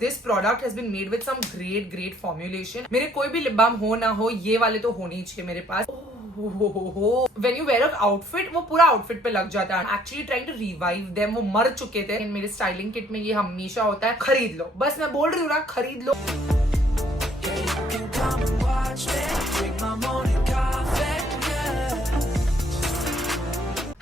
This product has been made with some great formulation. मेरे कोई भी लिप बाम हो ना हो, ये वाले तो होने ही चाहिए मेरे पास. When you wear an outfit, वो पूरा आउटफिट पे लग जाता है. Actually trying to revive them. वो मर चुके थे. मेरे स्टाइलिंग किट में ये हमेशा होता है. खरीद लो, बस मैं बोल रही हूँ ना, खरीद लो.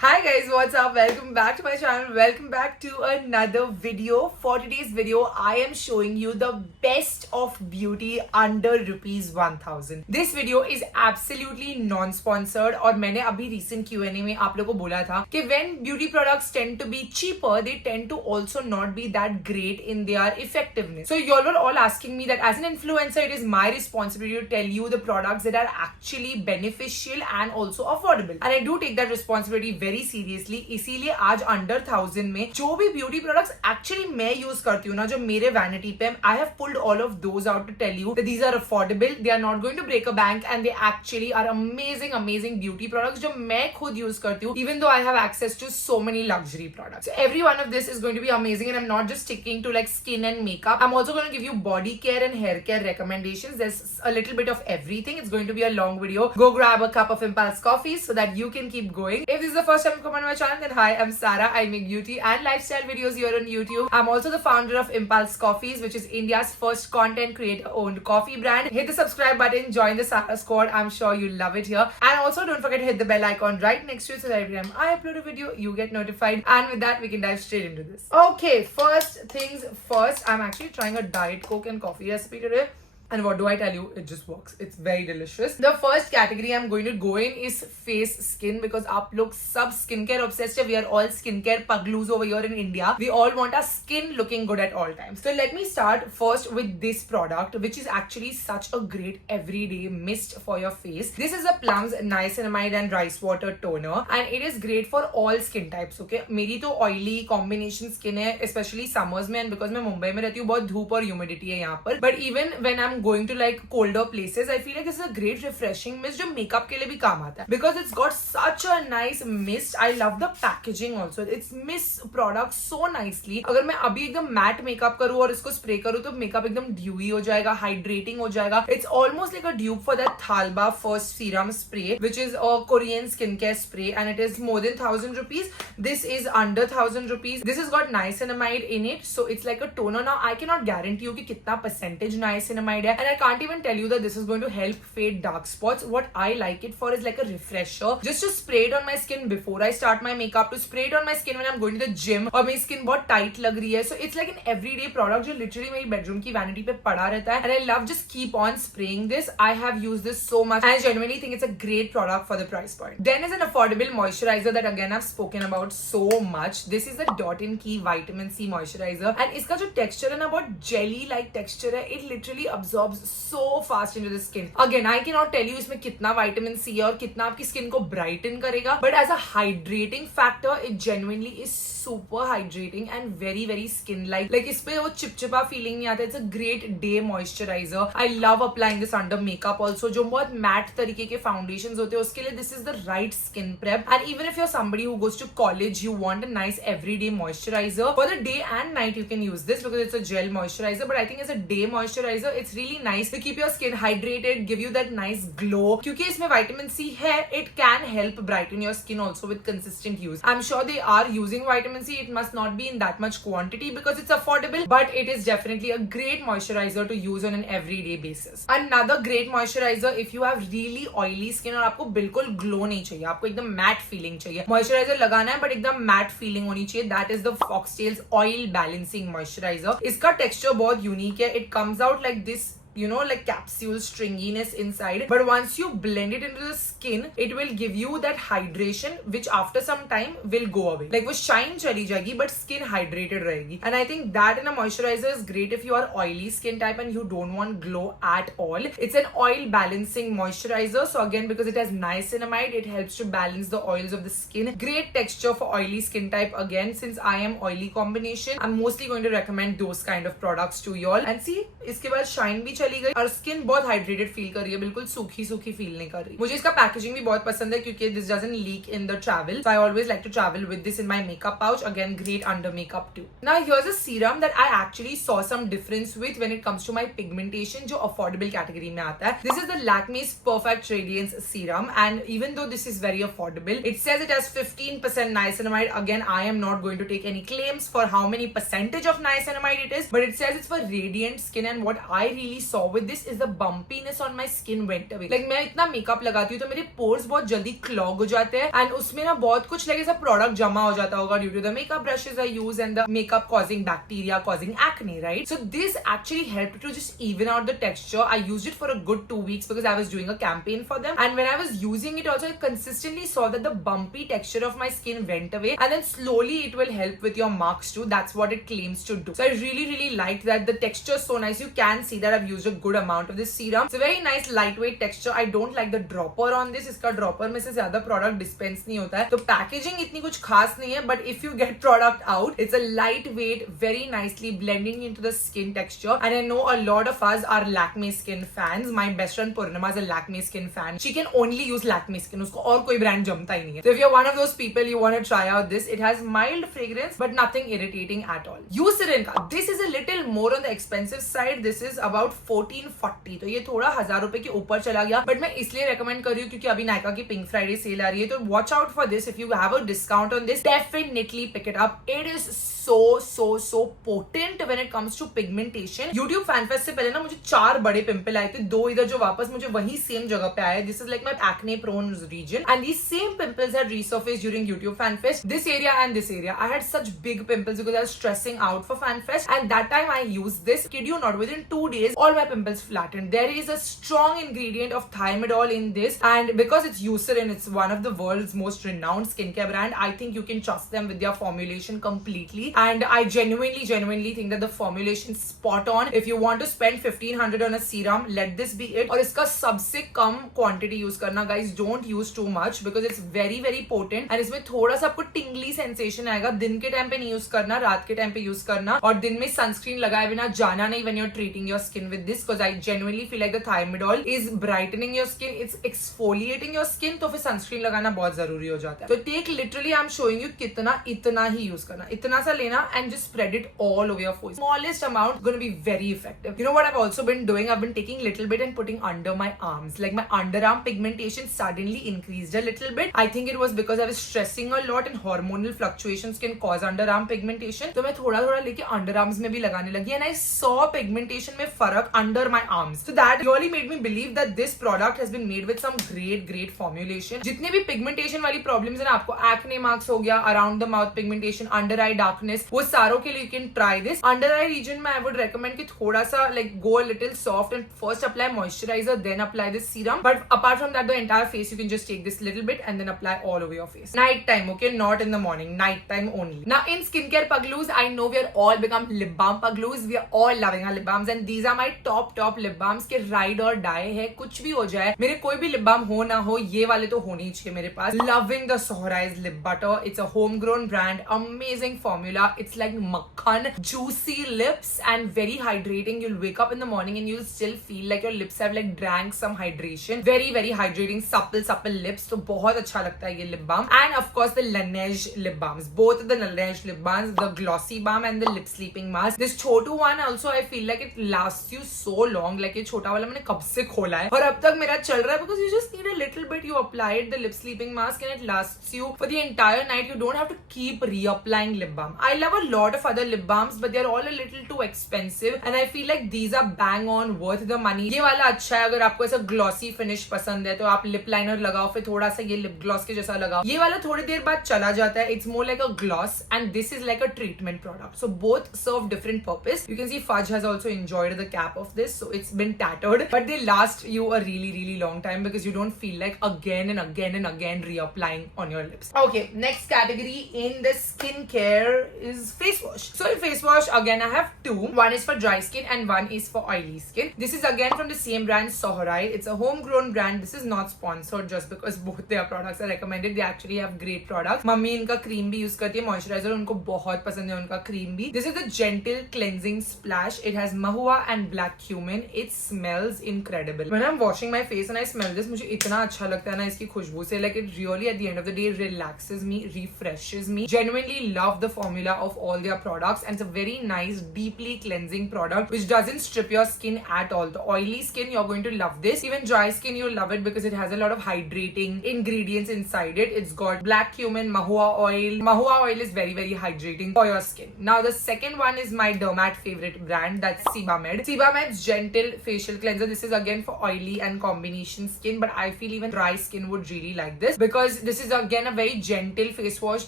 Hi guys, what's up? Welcome back to my channel. Welcome back to another video. For today's video, I am showing you the best of beauty under rupees 1000. This video is absolutely non-sponsored और मैंने अभी recent Q&A में आप लोगों को बोला था कि when beauty products tend to be cheaper, they tend to also not be that great in their effectiveness. So you all were all asking me that as an influencer, it is my responsibility to tell you the products that are actually beneficial and also affordable. And I do take that responsibility very seriously. इसीलिए आज under 1000 में जो भी beauty products actually मैं use करती हूँ ना, जो मेरे वैनिटी पे, I have pulled all of those out to tell you that these are affordable, they are not going to break a bank and they actually are amazing beauty products जो मैं खुद use करती हूँ, even though I have access to so many luxury products. Every one of this is going to be amazing and I am not just sticking to like skin and makeup. I am also going to give you body care and hair care recommendations. There's a little bit of everything. It's going to be a long video. Go grab a cup of Impulse coffee so that you can keep going. If this is the first time you come on my channel, then hi, I'm Sarah. I make beauty and lifestyle videos here on YouTube. I'm also the founder of Impulse Coffees, which is India's first content creator owned coffee brand. Hit the subscribe button, join the Sarah squad. I'm sure you'll love it here. And also don't forget to hit the bell icon right next to it so that every time I upload a video, you get notified. And with that, we can dive straight into this. Okay, first things first, I'm actually trying a Diet Coke and coffee recipe today. And what do I tell you? It just works. It's very delicious. The first category I'm going to go in is face skin because आप लोग सब skincare obsessed है. We are all skincare pagloos over here in India. We all want our skin looking good at all times. So let me start first with this product, which is actually such a great everyday mist for your face. This is a Plum's Niacinamide and Rice Water Toner, and it is great for all skin types. Okay, मेरी तो oily combination skin है, especially summers में, and because मैं मुंबई में रहती हूँ, बहुत धूप और humidity है यहाँ पर. But even when I'm going to like colder places, I feel like this is a great refreshing mist जो makeup के लिए भी काम आता है because it's got such a nice mist. I love the packaging also. It's mist product so nicely. अगर मैं अभी एकदम matte makeup करूँ और इसको spray करूँ तो makeup एकदम dewy हो जाएगा, hydrating हो जाएगा. It's almost like a dupe for that Thalba First Serum Spray, which is a Korean skincare spray, and it is more than 1000 rupees. This is under 1000 rupees. This has got niacinamide in it, so it's like a toner. Now I cannot guarantee you कि कितना percentage niacinamide है, and I can't even tell you that this is going to help fade dark spots. What I like it for is like a refresher, just to spray it on my skin before I start my makeup, to spray it on my skin when I'm going to the gym और मेरी skin बहुत tight लग रही है. So it's like an everyday product जो literally मेरी bedroom की vanity पे पड़ा रहता है, and I love just keep on spraying this. I have used this so much and I genuinely think it's a great product for the price point. Then is an affordable moisturizer that again I've spoken about so much. This is the Dot & Key Vitamin C moisturizer, and इसका जो texture है ना, बहुत jelly like texture है. It literally absorbs so fast into the skin. Again, I cannot tell you इसमें कितना vitamin C है और कितना आपकी skin को brighten करेगा, but as a hydrating factor, it genuinely is super hydrating and very skin like इस पे वो चिपचिपा feeling नहीं आता. It's a great day moisturizer. I love applying this under makeup also. जो बहुत matte तरीके के foundations होते हैं उसके लिए this is the right skin prep. And even if you're somebody who goes to college, you want a nice everyday moisturizer for the day and night, you can use this because it's a gel moisturizer. But I think as a day moisturizer, it's really nice to keep your skin hydrated, give you that nice glow. क्योंकि इसमें vitamin C है, it can help brighten your skin also with consistent use. I'm sure they are using vitamin C. It must not be in that much quantity because it's affordable, but it is definitely a great moisturizer to use on an everyday basis. Another great moisturizer if you have really oily skin और आपको बिल्कुल glow नहीं चाहिए, आपको एकदम matte feeling चाहिए. Moisturizer लगाना है but एकदम matte feeling होनी चाहिए. That is the Foxtails Oil Balancing Moisturizer. इसका texture बहुत unique है. It comes out like this, you know, like capsule stringiness inside, but once you blend it into the skin, it will give you that hydration which after some time will go away. Like वो shine चली जाएगी but skin hydrated रहेगी. And I think that in a moisturizer is great if you are oily skin type and you don't want glow at all. It's an oil balancing moisturizer, so again because it has niacinamide, it helps to balance the oils of the skin. Great texture for oily skin type. Again, since I am oily combination, I'm mostly going to recommend those kind of products to y'all. And see, इसके बाद shine भी चली गई और skin बहुत hydrated feel कर रही है, बिल्कुल सूखी सूखी फील नहीं कर रही। मुझे इसका पैकेजिंग भी बहुत पसंद है क्योंकि this doesn't leak in the travel, so I always like to travel with this in my makeup pouch. Again great under makeup too. Now here's a serum that I actually saw some difference with when it comes to my pigmentation, जो affordable category में आता है। This is the Lakme's perfect radiance serum, and even though this is very affordable, it says it has 15% niacinamide. Again, I am not going to take any claims for how many percentage of niacinamide it is, but it says it's for radiant skin, and what I really saw with this is the bumpiness on my skin went away. Like मैं इतना makeup लगाती हूँ तो मेरे pores बहुत जल्दी clog हो जाते हैं, and उसमें ना बहुत कुछ like ऐसा product जमा हो जाता होगा due to the makeup brushes I use and the makeup causing bacteria causing acne, right? So this actually helped to just even out the texture. I used it for a good 2 weeks because I was doing a campaign for them, and when I was using it also, I consistently saw that the bumpy texture of my skin went away, and then slowly it will help with your marks too. That's what it claims to do. So I really liked that. The texture is so nice. You can see that I've used a good amount of this serum. It's a very nice lightweight texture. I don't like the dropper on this. इसका dropper में से ज्यादा product dispense नहीं होता है, तो packaging इतनी कुछ खास नहीं है, but if you get product out, it's a lightweight, very nicely blending into the skin texture. And I know a lot of us are Lakme skin fans. My best friend Purnima is a Lakme skin fan. She can only use Lakme skin. उसको और कोई brand जमता ही नहीं है. So if you're one of those people, you want to try out this. It has mild fragrance but nothing irritating at all. Eucerin का this is a little more on the expensive side. This is about 1440. तो ये थोड़ा 1000 रुपए के ऊपर चला गया, but मैं इसलिए recommend कर रही हूँ क्योंकि अभी नायका की पिंक फ्राइडे सेल आ रही है, तो watch out for this. If you have a discount on this, definitely pick it up. It is so potent when it comes to pigmentation. YouTube fan fest से पहले ना मुझे 4 बड़े पिंपल आए थे, 2 इधर जो वापस मुझे वही सेम जगह पे आए. This is like my acne prone region, and these same pimples had resurfaced during YouTube fan fest. This area and this area, I had such big pimples because I was stressing out for fan fest, and that time I used this. Kid you not, within 2 days all my pimples flattened. There is a strong ingredient of thiamidol in this, and because it's Eucerin, it's one of the world's most renowned skincare brand. I think you can trust them with their formulation completely, and I genuinely think that the formulation is spot on. If you want to spend 1500 on a serum, let this be it. और इसका सबसे कम quantity use करना guys. Don't use too much because it's very potent, and इसमें थोड़ा सा आपको tingly sensation आएगा. दिन के टाइम पे नहीं यूज करना, रात के टाइम पे यूज करना, और दिन में सनस्क्रीन लगाए बिना जाना नहीं when you're treating your skin with this, because I genuinely feel like the thiamidol is brightening your skin, it's exfoliating your skin, तो फिर सनस्क्रीन लगाना बहुत जरूरी हो जाता है. तो take literally I'm showing you कितना, इतना ही यूज करना, इतना सा लेना and just spread it all over your face. Smallest amount, going to be very effective. You know what I've also been doing? I've been taking little bit and putting under my arms. Like my underarm pigmentation suddenly increased a little bit. I think it was because I was stressing a lot, and hormonal fluctuations can cause underarm pigmentation. तो मैं थोड़ा थोड़ा लेके underarms में भी लगाने लगी, and I saw pigmentation में फर्क under my arms. So that really made me believe that this product has been made with some great formulation. जितने भी pigmentation वाली problems है ना, आपको acne marks हो गया, around the mouth pigmentation, under eye darkness, वो सारों के लिए you can try this. Under eye region में I would recommend कि थोड़ा सा like go a little soft and first apply moisturizer, then apply this serum. But apart from that, the entire face you can just take this little bit and then apply all over your face. Night time, okay, not in the morning. Night time only. Now in skincare pagloos, I know we are all become lip balm pagloos. We are all loving our lip balms, and these are my top lip balms के ride or die है. कुछ भी हो जाए, मेरे कोई भी lip balm हो ना हो, ये वाले तो होने ही चाहिए मेरे पास. Loving the Sohrais lip butter. It's a homegrown brand, amazing formula. It's like makhan, juicy lips and very hydrating. You'll wake up in the morning and you'll still feel like your lips have like drank some hydration. Very hydrating, supple lips. तो बहुत अच्छा लगता है ये lip balm. And of course the Laneige lip balms. Both the Laneige lip balms, the glossy balm and the lip sleeping mask. This Chhotu one also I feel like it lasts you so long. Like ये छोटा वाला मैंने कब से खोला है और अब तक मेरा चल रहा है, because you just need a little bit. You apply it, the lip sleeping mask, and it lasts you for the entire night. You don't have to keep reapplying lip balm. I love a lot of other lip balms, but they're all a little too expensive, and I feel like these are bang on worth the money. ये वाला अच्छा है अगर आपको ऐसा glossy finish पसंद है, तो आप lip liner लगाओ, फिर थोड़ा सा ये lip gloss के जैसा लगाओ. ये वाला थोड़ी देर बाद चला जाता है. It's more like a gloss, and this is like a treatment product. So both serve different purpose. You can see Fudge has also enjoyed the cap of this, so it's been tattered, but they last you a really long time because you don't feel like again and again reapplying on your lips. Okay, next category in the skincare is face wash. So in face wash, again I have two. One is for dry skin and one is for oily skin. This is again from the same brand, Sohrai. It's a homegrown brand. This is not sponsored just because both their products are recommended. They actually have great products. Mummy इनका cream भी use करती है, moisturiser उनको बहुत पसंद है उनका cream भी. This is the gentle cleansing splash. It has mahua and black black cumin. It smells incredible. When I'm washing my face and I smell this, मुझे इतना अच्छा लगता है ना इसकी खुशबू से. Like it really at the end of the day relaxes me, refreshes me. Genuinely love the formula of all their products, and it's a very nice, deeply cleansing product which doesn't strip your skin at all. The oily skin, you're going to love this. Even dry skin, you'll love it because it has a lot of hydrating ingredients inside it. It's got black cumin, mahua oil. Mahua oil is very, very hydrating for your skin. Now the second one is my Dermat favorite brand, that's Sebamed. Sebamed's gentle facial cleanser. This is again for oily and combination skin, but I feel even dry skin would really like this because this is again a very gentle face wash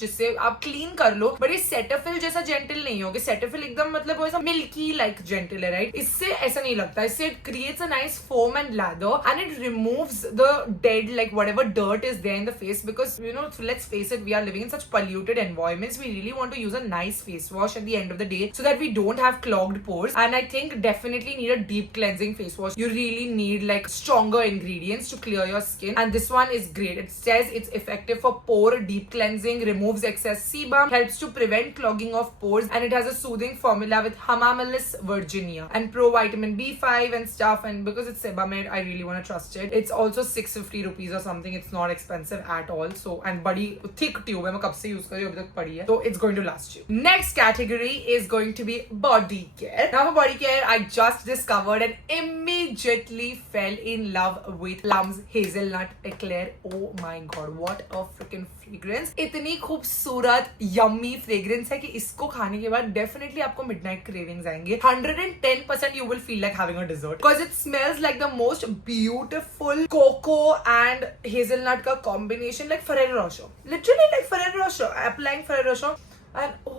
जिससे आप clean कर लो. But ये Cetaphil जैसा gentle नहीं होगा. Cetaphil एकदम मतलब वो ऐसा milky like gentle है, right? इससे ऐसा नहीं लगता. इससे it creates a nice foam and lather, and it removes the dead, like whatever dirt is there in the face, because you know, let's face it, we are living in such polluted environments. We really want to use a nice face wash at the end of the day so that we don't have clogged pores. And I think definitely need a deep cleansing face wash. You really need like stronger ingredients to clear your skin, and this one is great. It says it's effective for pore deep cleansing, removes excess sebum, helps to prevent clogging of pores, and it has a soothing formula with Hamamelis virginia and pro vitamin B5 and stuff. And because it's Sebamed, I really want to trust it. It's also 650 rupees or something. It's not expensive at all. So, and body thick tube है, मैं कब से use कर रही हूँ, अभी तक पड़ी है, so it's going to last you. Next category is going to be body care. Now for body care, I just discovered and immediately fell in love with Plum's Hazelnut Eclair. Oh my god, what a freaking fragrance. इतनी खूबसूरत yummy fragrance है कि इसको खाने के बाद definitely आपको midnight cravings आएंगे. 110% you will feel like having a dessert because it smells like the most beautiful cocoa and hazelnut का combination, like Ferrero Rocher. Literally like Ferrero Rocher. Applying Ferrero Rocher and oh,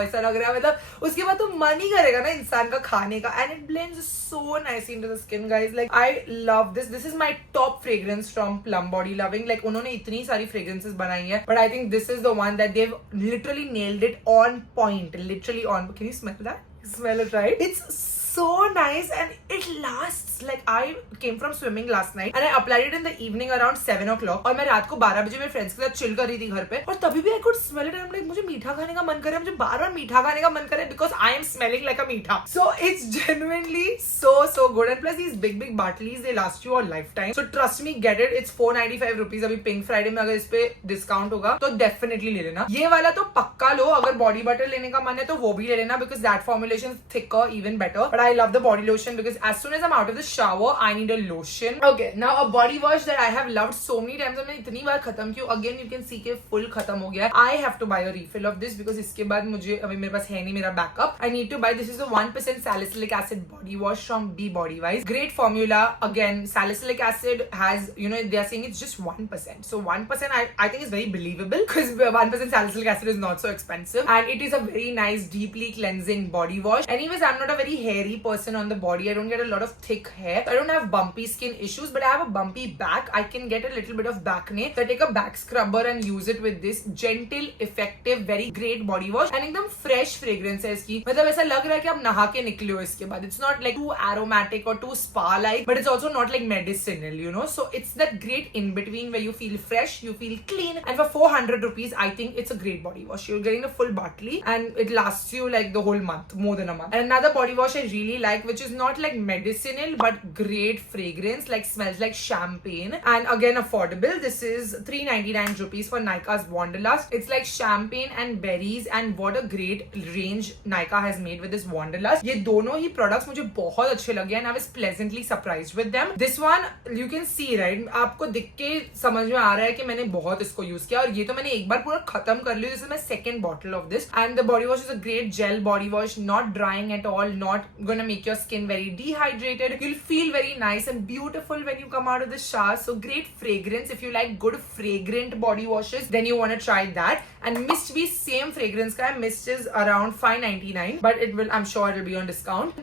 ऐसा लग रहा है मतलब उसके बाद तो मन ही करेगा ना इंसान का खाने का. And it blends so nicely into the skin, guys. Like I love this. This is my top fragrance from Plum Body Loving. Like उन्होंने इतनी सारी fragrances बनाई है, but I think this is the one that they've literally nailed it on point. Literally on. Can you smell that? Smell it, right? It's so nice and it lasts. Like I came from swimming last night and I applied it in the evening around 7 o'clock और मैं रात को 12 बजे मेरे friends के साथ chill कर रही थी घर पे, और तभी भी I could smell it and I'm like मुझे मीठा खाने का मन करे, मुझे बार-बार मीठा खाने का मन करे because I am smelling like a मीठा. So it's genuinely so good, and plus these big Bartleys, they last you a lifetime. So trust me, get it. It's 495 rupees. अभी Pink Friday में अगर इस पे डिस्काउंट होगा तो definitely ले लेना. ये वाला तो पक्का लो. अगर बॉडी बटर लेने का मन है तो वो भी ले लेना because that formulation is thicker, even better. But I love the body lotion because as soon as I'm out of the shower, I need a lotion. Okay, now a body wash that I have loved so many times. मैंने इतनी बार खत्म किया. Again, you can see कि full खत्म हो गया. I have to buy a refill of this because इसके बाद मुझे अभी मेरे पास है नहीं मेरा backup. I need to buy. This is a 1% salicylic acid body wash from Be Body Wise. Great formula. Again, salicylic acid has, you know, they are saying it's just 1%. So 1% I think is very believable because 1% salicylic acid is not so expensive, and it is a very nice, deeply cleansing body wash. Anyways, I'm not a very hairy person on the body. I don't get a lot of thick hair. I don't have bumpy skin issues, but I have a bumpy back. I can get a little bit of acne. So I take a back scrubber and use it with this gentle, effective, very great body wash. And एकदम fresh fragrance है इसकी. मतलब ऐसा लग रहा है कि आप नहा के निकले हो इसके बाद. It's not like too aromatic or too spa-like, but it's also not like medicinal, you know. So it's that great in between where you feel fresh, you feel clean, and for 400 rupees, I think it's a great body wash. You're getting a full Bartley, and it lasts you like the whole month, more than a month. And another body wash I really like, which is not like medicinal but great fragrance, like smells like champagne, and again affordable. This is 399 rupees for Nykaa's Wanderlust. It's like champagne and berries, and what a great range Nykaa has made with this Wanderlust. ये दोनों ही products मुझे बहुत अच्छे लगे and I was pleasantly surprised with them. This one you can see, right? आपको दिख के समझ में आ रहा है कि मैंने बहुत इसको यूज किया, और ये तो मैंने एक बार पूरा खत्म कर लिया. This is my second bottle of this, and the body wash is a great gel body wash, not drying at all, not gonna make your skin very dehydrated. You'll feel very nice and beautiful when you come out of the shower. So great fragrance. If you like good fragrant body washes, then you want to try that. And Mist भी same fragrance का है. Mist is around 599, but I'm sure it will be on discount.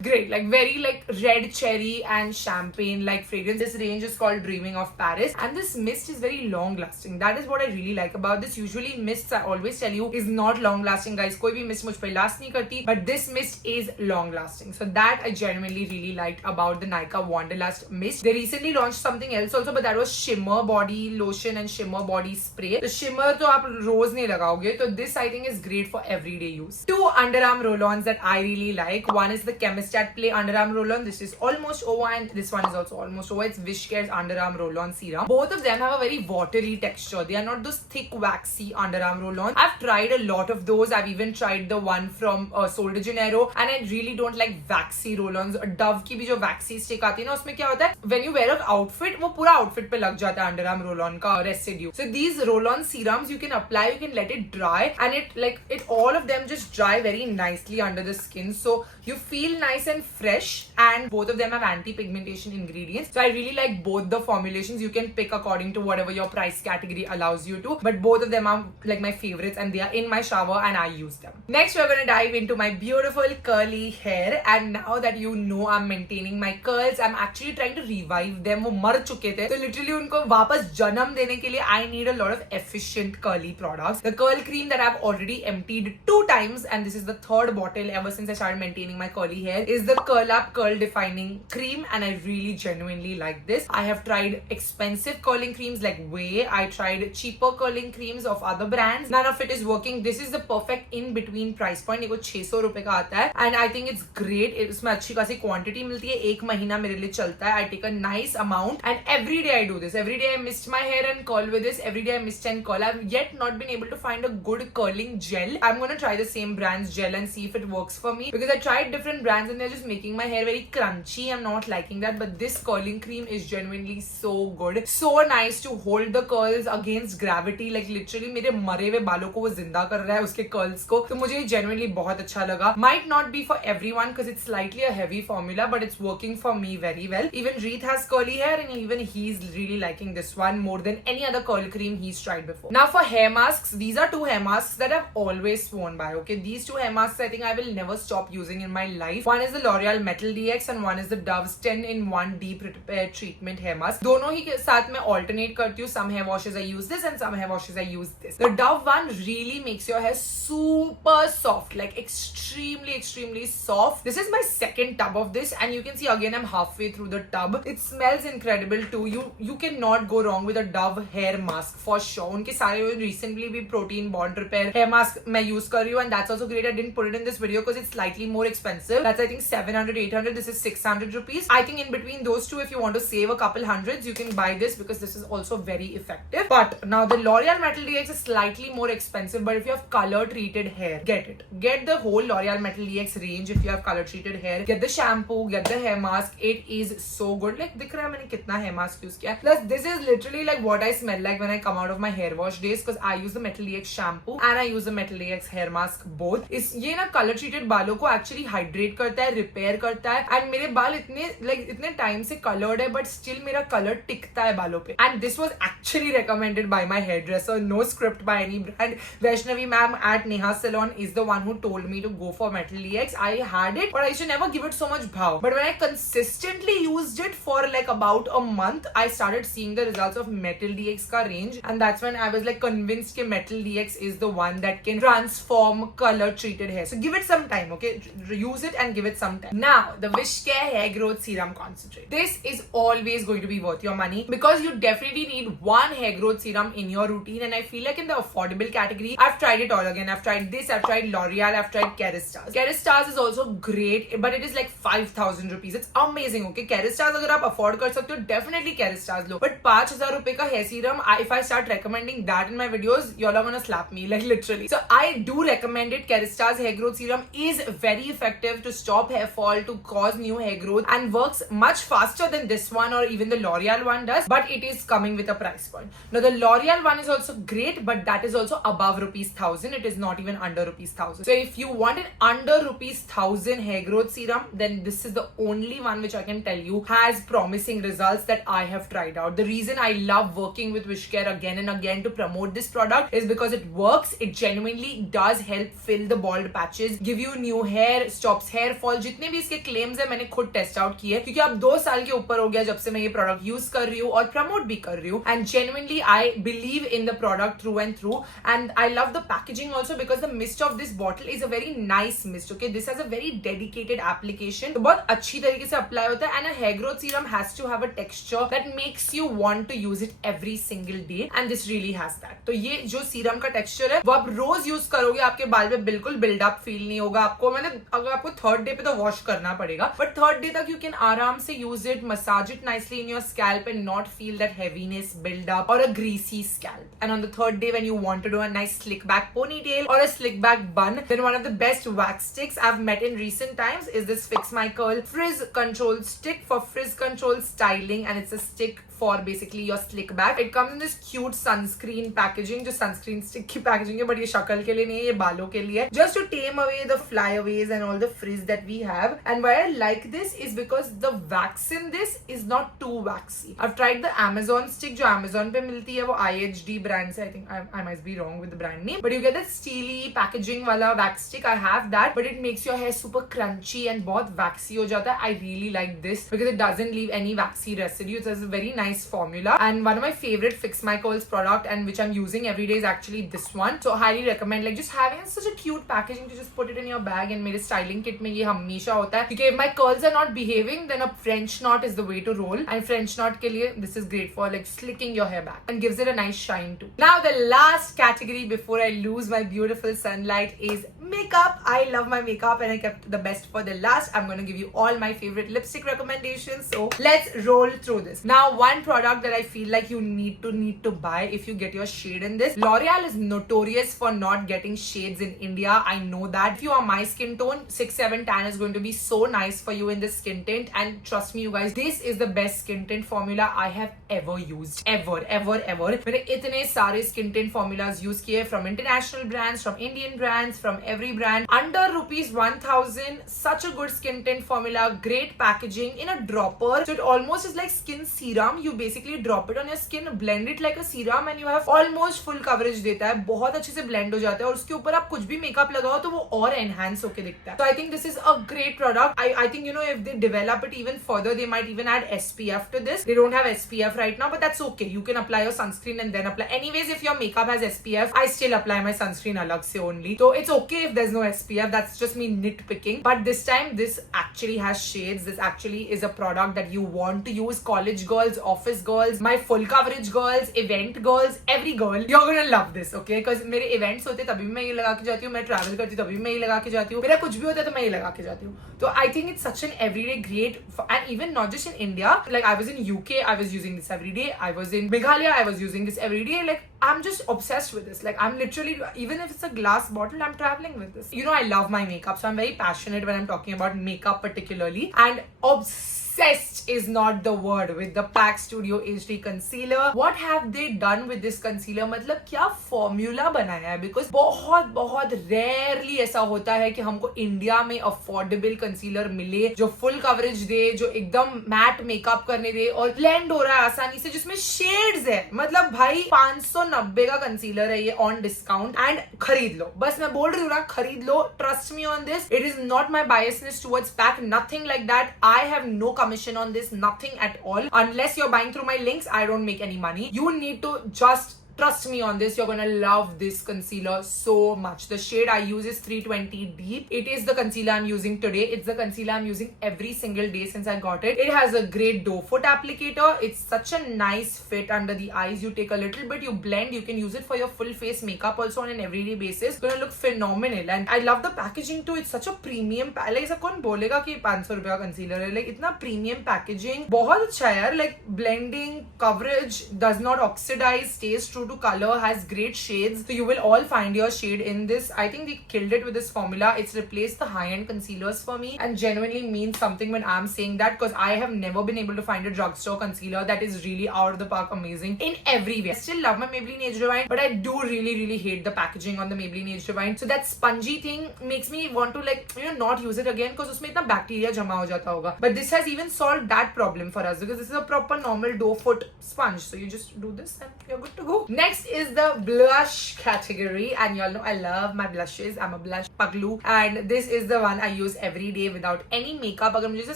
Great, like very like red cherry and champagne like fragrance. This range is called Dreaming of Paris, and this mist is very long lasting. That is what I really like about this. Usually mists, I always tell you, is not long lasting, guys. कोई भी mist मुझ पे last नहीं करती, but this mist is long lasting. So that I genuinely really liked about the Nykaa Wanderlust mist. They recently launched something else also, but that was shimmer body lotion and shimmer body spray. The shimmer तो आप रोज नहीं लगाओगे, तो this I think is great for everyday use. Two underarm roll-ons that I really like. One is the Chemist at Play underarm roll-on. This is almost over, and this one is also almost over. It's Wishcare's underarm roll-on serum. Both of them have a very watery texture. They are not those thick waxy underarm roll-ons. I've tried a lot of those. I've even tried the one from Sol de Janeiro, and I really don't like waxy roll-ons. Dove की भी जो waxy stick आती है ना, उसमें क्या होता है, when you wear an outfit, वो पूरा outfit पे लग जाता है underarm roll-on का residue. So these roll-on serums you can apply, you can let it dry, and it all of them just dry very nicely under the skin. So you feel nice and fresh, and both of them have anti-pigmentation ingredients. So I really like both the formulations. You can pick according to whatever your price category allows you to, but both of them are like my favorites, and they are in my shower and I use them. Next we're going to dive into my beautiful curly hair, and now that you know I'm maintaining my curls, I'm actually trying to revive them. वो मर चुके थे, तो literally उनको वापस जन्म देने के लिए I need a lot of efficient curly products. The curl cream that I've already emptied 2 times, and this is the 3rd bottle ever since I started maintaining my curly hair, is the Curl Up Curl Defining Cream, and I really genuinely like this. I have tried expensive curling creams like Way. I tried cheaper curling creams of other brands. None of it is working. This is the perfect in between price point. ये को 600 रुपए का आता है, and I think it's great. इसमें अच्छी खासी quantity मिलती है. 1 महीना मेरे लिए चलता है. I take a nice amount, and every day I do this. Every day I mist my hair and curl with this. Every day I mist and curl. I've yet not been able to find a good curling gel. I'm gonna try the same brand's gel and see if it works for me, because I tried different brands and they're just making my hair very crunchy. I'm not liking that, but this curling cream is genuinely so good. So nice to hold the curls against gravity. Like literally मेरे मरे हुए बालों को वो जिंदा कर रहा है, उसके curls को. तो मुझे genuinely बहुत अच्छा लगा. Might not be for everyone because it's slightly a heavy formula, but it's working for me very well. Even Reeth has curly hair, and even he's really liking this one more than any other curl cream he's tried before. Now for hair masks, these are 2 hair masks that I've always sworn by. Okay, these 2 hair masks I think I will never stop using in my life. One is the L'Oreal Metal DX and one is the Dove's 10-in-1 Deep Repair Treatment Hair Mask. दोनों ही के साथ मैं alternate करती हूँ. Some hair washes I use this and some hair washes I use this. The Dove one really makes your hair super soft, like extremely soft. This is my 2nd tub of this, and you can see again I'm halfway through the tub. It smells incredible too. You cannot go wrong with a Dove hair mask for sure. उनके सारे recently भी protein bond repair hair mask मैं use कर रही हूँ, and that's also great. I didn't put it in this video because it's slightly more expensive. That's I think 700-800. This is 600 rupees. I think in between those two, if you want to save a couple hundreds, you can buy this because this is also very effective. But now the L'Oreal Metal DX is slightly more expensive, but if you have color treated hair, get it. Get the whole L'Oreal Metal DX range if you have color treated hair. Get the shampoo, get the hair mask. It is so good. Like दिख रहा है मैंने कितना hair mask use किया. Plus this is literally like what I smell like when I come out of my hair wash days, because I use the Metal DX shampoo and I use the Metal DX hair mask both. इस ये ना color treated बालों को actually hydrate करता है, repair करता है, and मेरे बाल इतने time से colored है, but still मेरा color टिकता है बालों पे. And this was actually recommended by my hairdresser, no script by any brand. Vaishnavi ma'am at Neha Salon is the one who told me to go for Metal DX. I had it, but I should never give it so much bhav. But when I consistently used it for like about a month, I started seeing the results of Metal DX ka range, and that's when I was like convinced that Metal DX is the one that can transform color treated hair. So give it some time, okay? Use it and give it some time. Now the Wishcare Hair Growth Serum Concentrate. This is always going to be worth your money because you definitely need one hair growth serum in your routine, and I feel like in the affordable category, I've tried it all again. I've tried this, I've tried L'Oreal, I've tried Kerastase. Kerastase is also great, but it is like 5,000 rupees. It's amazing, okay? Kerastase अगर आप afford कर सकते हो, definitely Kerastase low. But 5,000 रुपए का hair serum, if I start recommending that in my videos, y'all are gonna slap me, like literally. So I do recommend it. Kerastase hair growth serum is very effective to stop hair fall, to cause new hair growth, and works much faster than this one or even the L'Oreal one does, but it is coming with a price point. Now the L'Oreal one is also great, but that is also above rupees 1,000. It is not even under rupees 1,000. So if you want an under rupees 1,000 hair growth serum, then this is the only one which I can tell you has promising results that I have tried out. The reason I love working with Wishcare again and again to promote this product is because it works. It genuinely does help fill the bald patches, give you new hair, stops hair fall, all जितने भी इसके claims है मैंने खुद test out किए, क्योंकि अब 2 साल के ऊपर हो गया जब से मैं ये प्रोडक्ट यूज कर रही हूँ और प्रमोट भी कर रही हूँ. And genuinely I believe in the product through and through. And I love the packaging also because the mist of this bottle is a very nice mist. Okay, this has a very dedicated application, तो बहुत अच्छी तरीके से apply होता है. And a hair growth serum has to have a texture that makes you want to use it every single day, and this really has that. तो ये जो सीरम का टेक्सचर है वो आप रोज यूज करोगे, आपके बाल में बिल्कुल बिल्डअप फील नहीं होगा आपको. मतलब अगर आपको थर्ड डे पे तो वॉश करना पड़ेगा, बट थर्ड डे तक यू कैन आराम से use it, massage it nicely in your scalp and not feel that heaviness build up or a greasy scalp. And on the third day when you want to do a nice slick back ponytail or a slick back bun, then one of the best wax sticks I've met in recent times is this Fix My Curl Frizz Control Stick for frizz control styling, and it's a stick for basically your slick back. It comes in this cute sunscreen packaging, जो sunscreen stick की packaging है, but ये शक्ल के लिए नहीं है, ये बालों के लिए है. Just to tame away the flyaways and all the frizz that we have. And why I like this is because the wax in this is not too waxy. I've tried the Amazon stick, जो Amazon पे मिलती है, वो IHD brand से, I think I might be wrong with the brand name, but you get that steely packaging वाला wax stick. I have that, but it makes your hair super crunchy and बहुत waxy हो जाता है. I really like this because it doesn't leave any waxy residue. It has a very nice formula, and one of my favorite Fix My Curls product and which I'm using every day is actually this one. So highly recommend, like just having such a cute packaging to just put it in your bag. And मेरे styling kit में ये हमेशा होता है, क्योंकि if my curls are not behaving then a French knot is the way to roll, and French knot के लिए this is great for like slicking your hair back and gives it a nice shine too. Now the last category before I lose my beautiful sunlight is makeup. I love my makeup and I kept the best for the last. I'm going to give you all my favorite lipstick recommendations, so let's roll through this. Now one product that I feel like you need to buy if you get your shade in this. L'Oreal is notorious for not getting shades in India. I know that. If you are my skin tone, 6-7 tan is going to be so nice for you in this skin tint, and trust me you guys, this is the best skin tint formula I have ever used. Ever. मैंने इतने सारे skin tint formulas use किए from international brands, from Indian brands, from every brand. Under ₹1,000, such a good skin tint formula, great packaging in a dropper. So it almost is like skin serum. You basically drop it on your skin, blend it like a serum, and you have almost full coverage देता है. बहुत अच्छे से blend हो जाता है, और उसके ऊपर आप कुछ भी मेकअप लगाओ तो वो और enhance होके दिखता है. So I think this is a great product. I think, you know, if they develop it even further, they might even add SPF to this. They don't have SPF right now, but that's okay. You can apply your sunscreen and then apply. Anyways, if your makeup has SPF, I still apply my sunscreen अलग से only. So it's okay if there's no SPF. That's just me nitpicking. But this time, this actually has shades. This actually is a product that you want to use. College girls, office girls, my full coverage girls, event girls, every girl, you're gonna love this, okay? Because मेरे events होते तभी मैं ये लगा के जाती हूँ, मैं travel करती हूँ तभी मैं ये लगा के जाती हूँ, मेरा कुछ भी होता है तो मैं ये लगा के जाती हूँ. So I think it's such an everyday great, and even not just in India. Like I was in UK, I was using this every day. I was in Meghalaya, I was using this every day. Like I'm just obsessed with this. Like I'm literally, even if it's a glass bottle, I'm traveling with this. You know, I love my makeup, so I'm very passionate when I'm talking about makeup particularly, and obsessed is not the word with the PAC Studio HD concealer. What have they done with this concealer? मतलब क्या formula बनाया है? Because बहुत rarely ऐसा होता है कि हमको इंडिया में affordable concealer मिले जो full coverage दे, जो एकदम matte makeup करने दे और blend हो रहा है आसानी से, जिसमें shades है. मतलब भाई 590 का concealer है ये on discount, and खरीद लो. बस मैं बोल रही हूँ ना, खरीद लो. Trust me on this. It is not my biasness towards PAC. Nothing like that. I have no commission on this, nothing at all. Unless you're buying through my links, I don't make any money. You need to just trust me on this. You're gonna love this concealer so much. The shade I use is 320 Deep. It is the concealer I'm using today. It's the concealer I'm using every single day since I got it. It has a great doe foot applicator. It's such a nice fit under the eyes. You take a little bit, you blend. You can use it for your full face makeup also on an everyday basis. It's gonna look phenomenal. And I love the packaging too. It's such a premium. Like ऐसा कौन बोलेगा कि 500 रुपए का concealer है? Like इतना premium packaging. बहुत अच्छा है यार. Like blending, coverage, does not oxidize, stays true to color, has great shades, so you will all find your shade in this. I think they killed it with this formula. It's replaced the high-end concealers for me, and genuinely means something when I'm saying that, because I have never been able to find a drugstore concealer that is really out of the park amazing in every way. I still love my Maybelline Age Divine, but I do really hate the packaging on the Maybelline Age Divine. So that spongy thing makes me want to, like, you know, not use it again, because उसमें इतना bacteria जमा हो जाता होगा. But this has even solved that problem for us, because this is a proper normal doe foot sponge. So you just do this and you're good to go. Next is the blush category, and y'all know I love my blushes. I'm a blush paglu, and this is the one I use every day without any makeup. अगर मुझे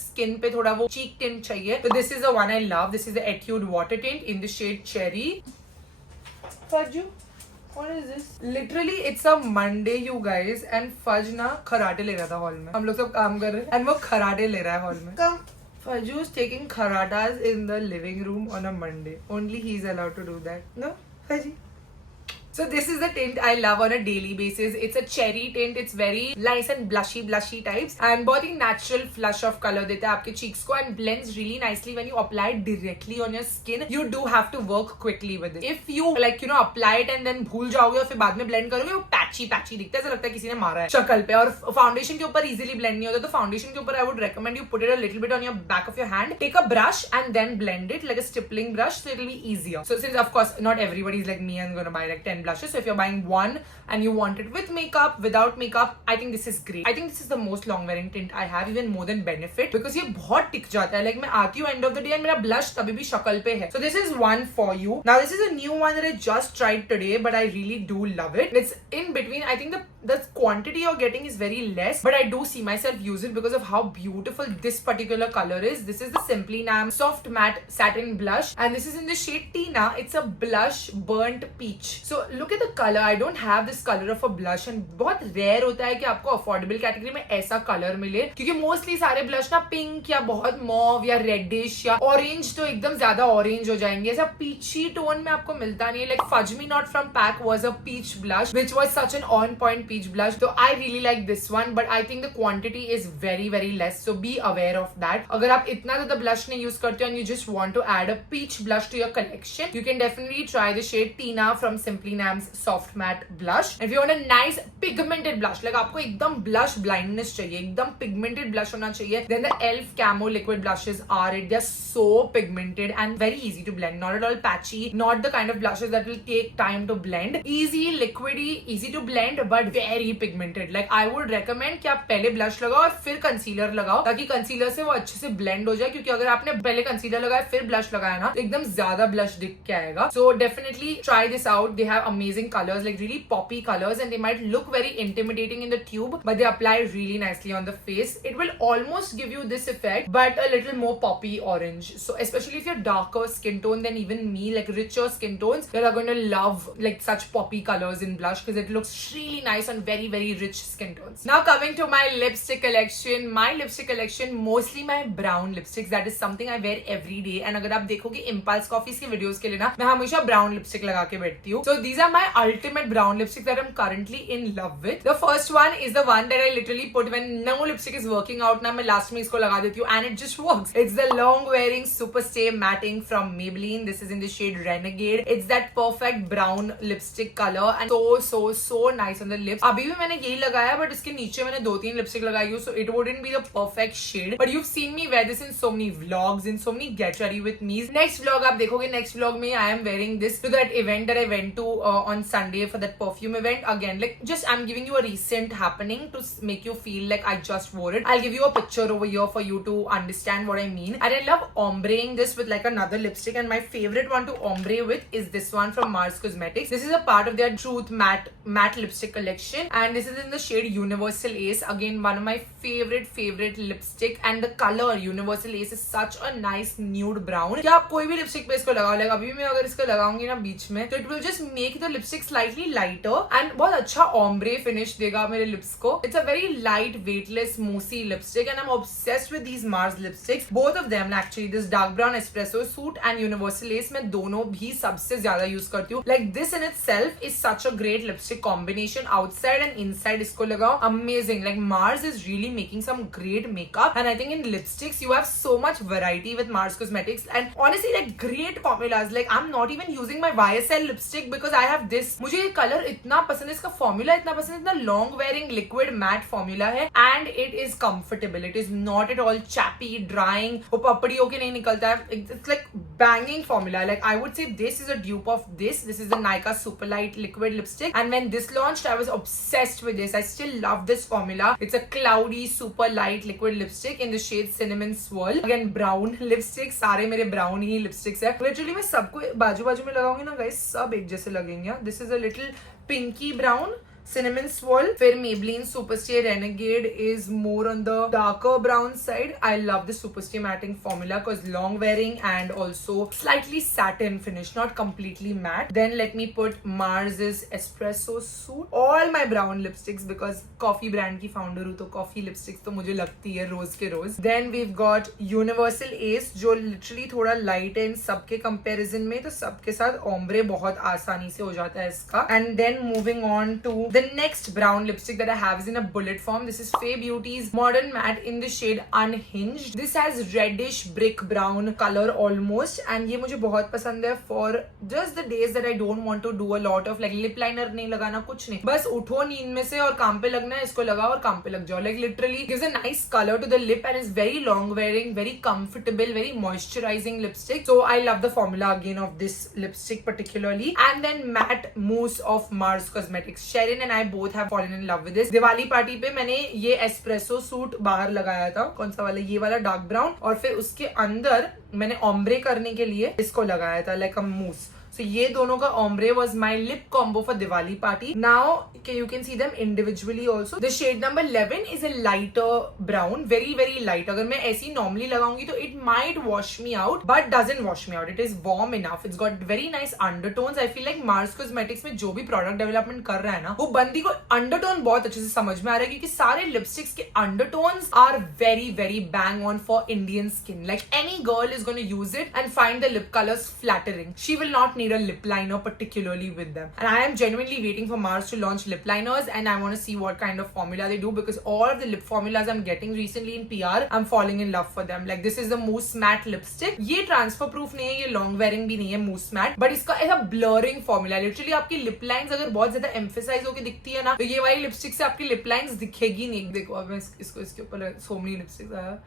skin पे थोड़ा वो cheek tint चाहिए, तो this is the one I love. This is the Etude Water Tint in the shade Cherry. Fudge, what is this? Literally, it's a Monday, you guys, and Fudge ना खराटे ले रहा था hall में. हम लोग सब काम कर रहे हैं, and वो खराटे ले रहा है हॉल में. Come. Fudge is taking karatas in the living room on a Monday. Only he's allowed to do that. No, Fudge? So this is the tint I love on a daily basis. It's a cherry tint. It's very nice and blushy types. And बहुत ही natural flush of color देता है आपके cheeks को and blends really nicely when you apply it directly on your skin. You do have to work quickly with it. If you apply it and then भूल जाओगे और फिर बाद में blend करोगे वो patchy दिखता है. ऐसा लगता है किसी ने मारा है शक्ल पे. और foundation के ऊपर easily blend नहीं होता. तो foundation के ऊपर I would recommend you put it a little bit on your back of your hand. Take a brush and then blend it like a stippling brush, so it will be easier. So since of course not everybody is like me and gonna buy like 10 blushes. So if you're buying one and you want it with makeup, without makeup, I think this is great. I think this is the most long wearing tint I have, even more than Benefit, because ये बहुत टिक जाता है. Like मैं आती हूँ end of the day and मेरा blush तभी भी शक्ल पे है. So this is one for you. Now this is a new one that I just tried today, but I really do love it. It's in between. I think the quantity you're getting is very less, but I do see myself use it because of how beautiful this particular color is. This is the Simply Nam Soft Matte Satin Blush, and this is in the shade Tina. It's a blush burnt peach. So look at the color. I don't have this color of a blush, and बहुत rare होता है कि आपको affordable category में ऐसा color मिले, क्योंकि mostly सारे blush ना pink या बहुत mauve या reddish या orange तो एकदम ज्यादा orange हो जाएंगे. ऐसा peachy tone में आपको मिलता नहीं है. Like Fudge Me Not from PAC was a peach blush, which was such an on point peach blush. So I really like this one, but I think the quantity is very less. So be aware of that. अगर आप इतना ज़्यादा blush नहीं use करते हो and you just want to add a peach blush to your collection, you can definitely try the shade Tina from Simply Nam's Soft Matte Blush. And if you want a nice pigmented blush, like आपको एकदम blush blindness चाहिए, एकदम pigmented blush होना चाहिए, then the e.l.f. Camo liquid blushes are it. They're so pigmented and very easy to blend. Not at all patchy. Not the kind of blushes that will take time to blend. Easy, liquidy, easy to blend, but very pigmented. Like I would recommend कि आप पहले blush लगाओ और फिर concealer लगाओ, ताकि concealer से वो अच्छे से blend हो जाए. क्योंकि अगर आपने पहले concealer लगाया फिर blush लगाया ना, तो एकदम ज्यादा blush दिख के आएगा. So definitely try this out. They have amazing colors, like really poppy colors, and they might look very intimidating in the tube, but they apply really nicely on the face. It will almost give you this effect, but a little more poppy orange. So especially if you're darker skin tone than even me, like richer skin tones, you're going to love like such poppy colors in blush because it looks really nice on very rich skin tones. Now coming to my lipstick collection. My lipstick collection, mostly my brown lipsticks. That is something I wear every day. And अगर आप देखोगे Impulse Coffees के videos के लिए ना, मैं हमेशा brown lipstick लगा के बैठती हूँ. So these are my ultimate brown lipsticks that I'm currently in love with. The first one is the one that I literally put when no lipstick is working out ना, मैं last में इसको लगा देती हूँ and it just works. It's the long wearing Super Stay Matting from Maybelline. This is in the shade Renegade. It's that perfect brown lipstick color and so nice on the lips. अभी भी मैंने यही लगाया, but इसके नीचे मैंने 2-3 lipstick लगाई हूँ, so it wouldn't be the perfect shade. But you've seen me wear this in so many vlogs, in so many Get Ready With Me's. Next vlog आप देखोगे, next vlog में I am wearing this to that event that I went to on Sunday for that perfume event. Again, like just I'm giving you a recent happening to make you feel like I just wore it. I'll give you a picture over here for you to understand what I mean. And I love ombreing this with like another lipstick, and my favorite one to ombre with is this one from Mars Cosmetics. This is a part of their Truth matte lipstick collection, and this is in the shade Universal Ace. Again, one of my favorite lipstick, and the color Universal Ace is such a nice nude brown. क्या आप कोई भी lipstick पे इसको लगाओ, like अभी मैं अगर इसको लगाऊंगी ना बीच में, तो it will just make the lipstick slightly lighter and बहुत अच्छा ombre finish देगा मेरे lips को. It's a very light, weightless, moussey lipstick, and I'm obsessed with these Mars lipsticks. Both of them actually, this dark brown espresso suit and Universal Ace, मैं दोनों भी सबसे ज्यादा यूज करती हूँ. Like this in itself is such a great lipstick combination. Outside and inside इसको लगाओ, amazing. Like Mars is really making some great makeup, and I think in lipsticks you have so much variety with Mars Cosmetics, and honestly like great formulas. Like I'm not even using my YSL lipstick because I have this. मुझे ये colour इतना पसंद है, इसका formula इतना पसंद है, इतना long wearing liquid matte formula है, and it is comfortable. It is not at all chappy drying, वो पपड़ी होके नहीं निकलता है. It's like banging formula. Like I would say this is a dupe of this. This is the Nykaa Super Light liquid lipstick, and when this launched I was obsessed with this. I still love this formula. It's a cloudy, super light liquid lipstick in the shade Cinnamon Swirl. Again, brown lipstick. सारे मेरे brown ही lipsticks है. Literally मैं सबको बाजू बाजू में लगाऊंगी ना guys, सब एक जैसे लगेंगे. This is a little pinky brown. Cinnamon Swirl. फिर Maybelline Superstay Renegade is more on the darker brown side. I love the Superstay matting formula because long wearing and also slightly satin finish, not completely matte. Then let me put Mars's Espresso Suit. All my brown lipsticks because coffee brand की founder हूँ तो coffee lipsticks तो मुझे लगती है रोज के रोज. Then we've got Universal Ace जो literally थोड़ा light है इन सबके comparison में, तो सबके साथ ombre बहुत आसानी से हो जाता है इसका. And then moving on to the next brown lipstick that I have is in a bullet form. This is Faye Beauty's Modern Matte in the shade Unhinged. This has reddish brick brown color almost, and ये मुझे बहुत पसंद है for just the days that I don't want to do a lot of like lip liner नहीं लगाना कुछ नहीं, बस उठो नींद में से और काम पे लगना है, इसको लगाओ और काम पे लग जाओ. Like literally gives a nice color to the lip and is very long wearing, very comfortable, very moisturizing lipstick. So I love the formula again of this lipstick particularly. And then Matte Mousse of Mars Cosmetics. Sherin and I both have fallen in love with this. Diwali party पे मैंने ये espresso suit बाहर लगाया था. कौन सा वाला? ये वाला डार्क ब्राउन. और फिर उसके अंदर मैंने ओम्ब्रे करने के लिए इसको लगाया था लाइक अ मूस. So ये दोनों का ombre was my lip combo for Diwali party. Now you can see them individually also. The shade number 11 is a lighter brown, very very light. अगर मैं ऐसी normally लगाऊंगी तो it might wash me out, but doesn't wash me out. It is warm enough. It's got very nice undertones. I feel like Mars Cosmetics में जो भी product development कर रहा है ना, वो बंदी को undertone बहुत अच्छे से समझ में आ रहा है क्योंकि सारे lipsticks के undertones are very very bang on for Indian skin. Like any girl is going to use it and find the lip colors flattering. She will not need a lip liner particularly with them, and I am genuinely waiting for Mars to launch lip liners, and I want to see what kind of formula they do because all of the lip formulas I'm getting recently in PR, I'm falling in love for them. Like this is the Mousse Matte lipstick. ये transfer proof नहीं है, ये long wearing भी नहीं है Mousse Matte, but इसका ऐसा blurring formula. Literally आपकी lip lines अगर बहुत ज्यादा emphasize होके दिखती है ना, तो ये वाली lipstick से आपकी lip lines दिखेगी नहीं. देखो अब मैं इसको इसके ऊपर so many lipsticks आया.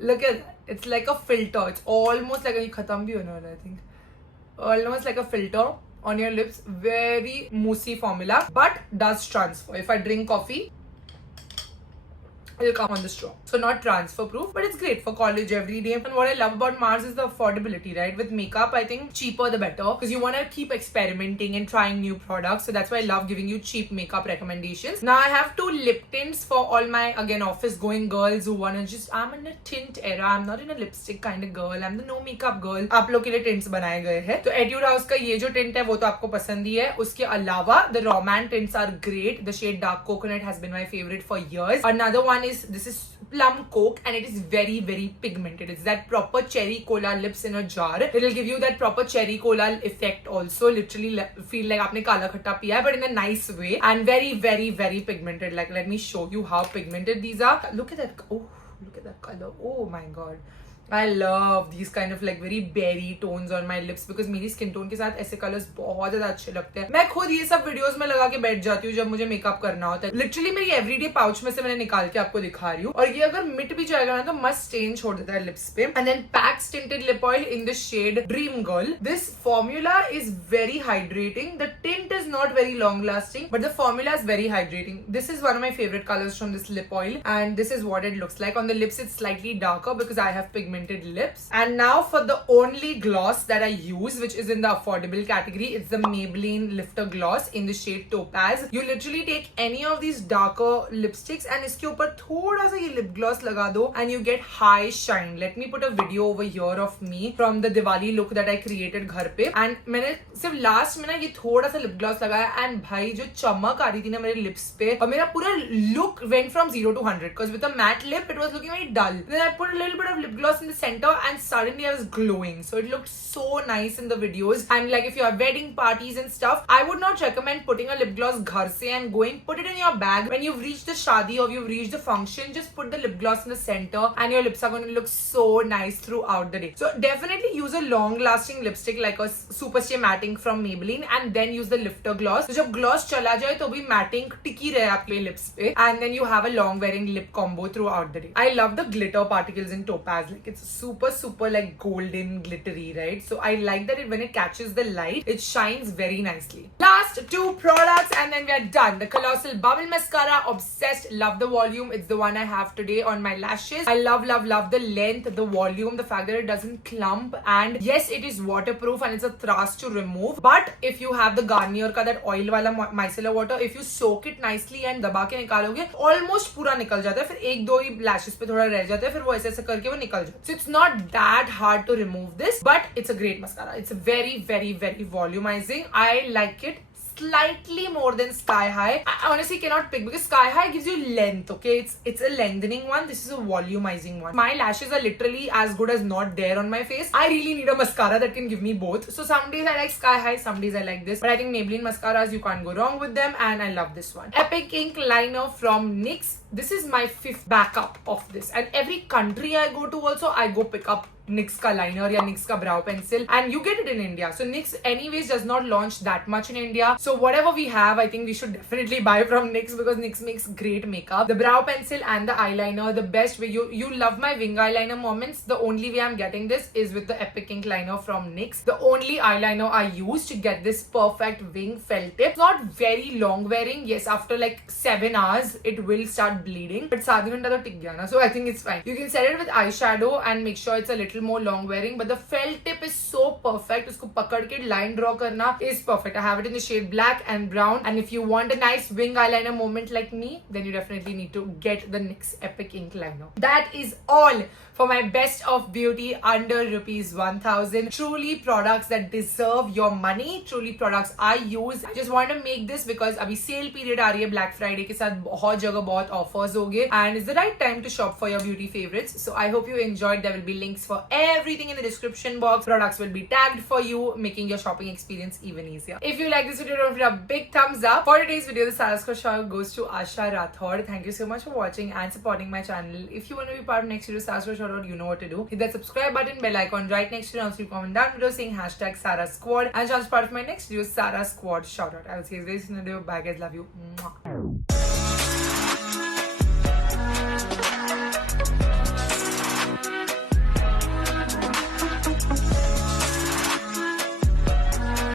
Look at that. It's like a filter. It's almost like ये खत्म भी होने वाला है I think. Almost like a filter on your lips. Very moussey formula, but does transfer. If I drink coffee, it'll come on the straw. So not transfer proof, but it's great for college every day. And what I love about Mars is the affordability, right? With makeup, I think cheaper the better because you want to keep experimenting and trying new products. So that's why I love giving you cheap makeup recommendations. Now I have 2 lip tints for all my, again, office going girls who want to just, I'm in a tint era. I'm not in a lipstick kind of girl. I'm the no makeup girl. आप लोग के लिए tints बनाए गए हैं. तो Etude House का ये जो tint है वो तो आपको पसंद ही है. उसके अलावा the Roman tints are great. The shade Dark Coconut has been my favorite for years. Another one is, this is Plum Coke and it is very very pigmented. It's that proper cherry cola lips in a jar. It will give you that proper cherry cola effect also. Literally feel like आपने काला खट्टा पिया है, but in a nice way, and very very very pigmented. Like let me show you how pigmented these are. Look at that. Oh, look at that color. Oh my god. I love these kind of like very berry tones on my lips because मेरी skin tone के साथ ऐसे colors बहुत ज़्यादा अच्छे लगते हैं. मैं खुद ये सब videos में लगा के बैठ जाती हूँ जब मुझे मेकअप करना होता है. Literally मेरी everyday pouch में से मैंने निकाल के आपको दिखा रही हूँ, और ये अगर मिट भी जाएगा ना तो मस्त stain छोड़ देता है lips पे. And then PAX tinted lip oil in the shade Dream Girl. This formula is very hydrating. The tint is not very long lasting, but the formula is very hydrating. This is one of my favorite colors from this lip oil, and this is what it looks like. On the lips it's slightly darker because I have pigmented lips. And now for the only gloss that I use, which is in the affordable category, it's the Maybelline Lifter Gloss in the shade Topaz. You literally take any of these darker lipsticks and इसके ऊपर थोड़ा सा ये lip gloss लगा दो and you get high shine. Let me put a video over here of me from the Diwali look that I created घर पे, and मैंने सिर्फ लास्ट में ना ये थोड़ा सा lip gloss लगाया and भाई जो चमक आ रही थी ना मेरे lips पे, और मेरा पूरा look went from 0 to 100 because with a matte lip it was looking very dull. Then I put a little bit of lip gloss in the center and suddenly I was glowing. So it looked so nice in the videos. And like if you have wedding parties and stuff, I would not recommend putting a lip gloss ghar se and going, put it in your bag. When you've reached the shadi or you've reached the function, just put the lip gloss in the center and your lips are going to look so nice throughout the day. So definitely use a long lasting lipstick like a Superstay matting from Maybelline and then use the lifter gloss. So जब gloss चला जाए तो भी matting टिकी रहे आपके lips पे, and then you have a long wearing lip combo throughout the day. I love the glitter particles in Topaz. Like it's it's super like golden glittery, right? So I like that when it catches the light, it shines very nicely. Last two products and then we are done. The Colossal Bubble Mascara. Obsessed. Love the volume. It's the one I have today on my lashes. I love the length, the volume, the fact that it doesn't clump, and yes, it is waterproof and it's a thrust to remove. But if you have the Garnier ka that oil wala micellar water, if you soak it nicely and दबा के निकालोगे, almost पूरा निकल जाता है. फिर एक दो ही lashes पे थोड़ा रह जाता है, फिर वो ऐसे ऐसे करके वो निकल जाता है. So it's not that hard to remove this, but it's a great mascara. It's very volumizing. I like it slightly more than Sky High. I honestly cannot pick because Sky High gives you length, okay? It's a lengthening one. This is a volumizing one. My lashes are literally as good as not there on my face. I really need a mascara that can give me both. So some days I like Sky High, some days I like this. But I think Maybelline mascaras, you can't go wrong with them, and I love this one. Epic Ink Liner from NYX. This is my 5th backup of this, and every country I go to also, I go pick up NYX ka liner या NYX ka brow pencil, and you get it in India. So NYX anyways does not launch that much in India. So whatever we have, I think we should definitely buy from NYX because NYX makes great makeup. The brow pencil and the eyeliner, the best way. You love my wing eyeliner moments. The only way I'm getting this is with the Epic Ink Liner from NYX. The only eyeliner I use to get this perfect wing felt tip. It's not very long wearing. Yes, after like 7 hours, it will start bleeding. But 7 घंटा तो टिक गया ना, so I think it's fine. You can set it with eyeshadow and make sure it's a little more long wearing, but the felt tip is so perfect. उसको पकड़ के line draw करना is perfect. I have it in the shade black and brown, and if you want a nice wing eyeliner moment like me, then you definitely need to get the NYX Epic Ink Liner. That is all for my best of beauty under rupees 1000. Truly products that deserve your money. Truly products I use. I just want to make this because अभी sale period आ रही है Black Friday के साथ, बहुत जगह बहुत offers होंगे, and it's the right time to shop for your beauty favorites. So I hope you enjoyed. There will be links for everything in the description box. Products will be tagged for you, making your shopping experience even easier. If you like this video, don't forget a big thumbs up. For today's video, the Sarah Score shout out goes to Asha Rathod. Thank you so much for watching and supporting my channel. If you want to be part of next video Sarah Score shout out, you know what to do. Hit that subscribe button, bell icon right next to it. Also, comment down below saying hashtag Sarah Squad and chance part of my next video Sarah Squad shout out. I will see you guys in the video. Bye guys, love you. Mwah.